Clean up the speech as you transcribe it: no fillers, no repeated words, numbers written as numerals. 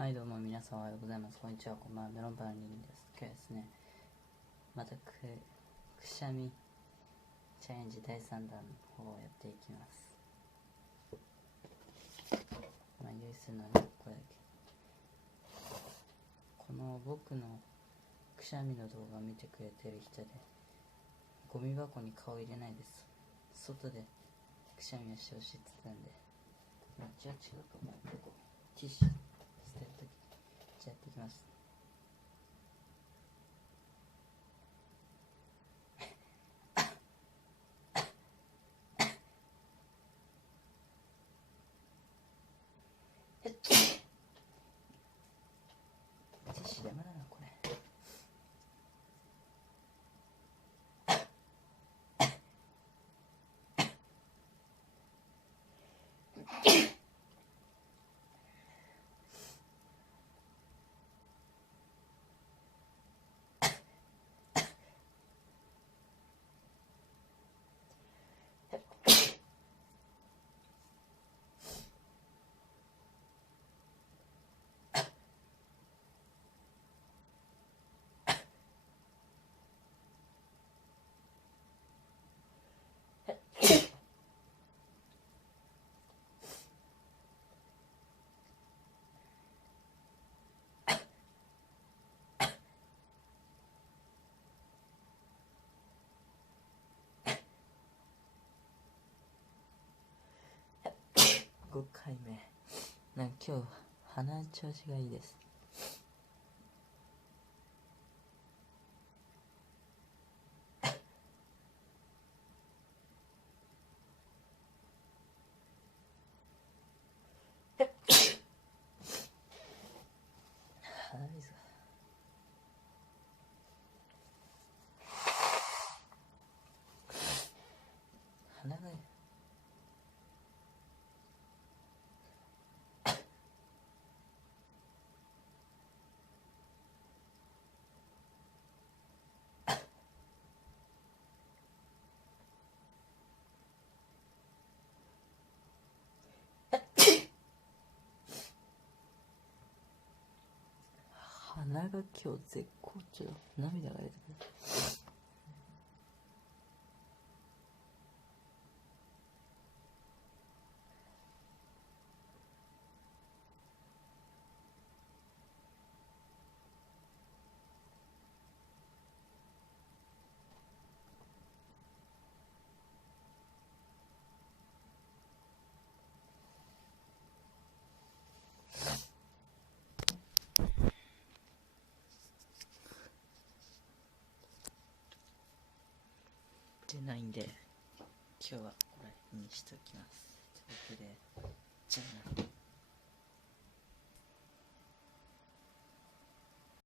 はいどうも皆さんおはようございます。こんにちは、こんばんは。メロンパンのリンです。今日はですね、またくしゃみチャレンジ第3弾の方をやっていきます。用意するのはね、これだけ。この僕のくしゃみの動画を見てくれてる人で、ゴミ箱に顔入れないです。外でくしゃみをしてほしいって言ったんで、じゃあ違うかも。ティッシュ捨てるとき、じゃあやっていきます。ティッシュでまだなこれ。5回目。今日鼻の調子がいいです。鼻水が鼻が鼻が今日絶好調。涙が出てくる。出ないんで今日はこれにしておきます。というわけでじゃあな。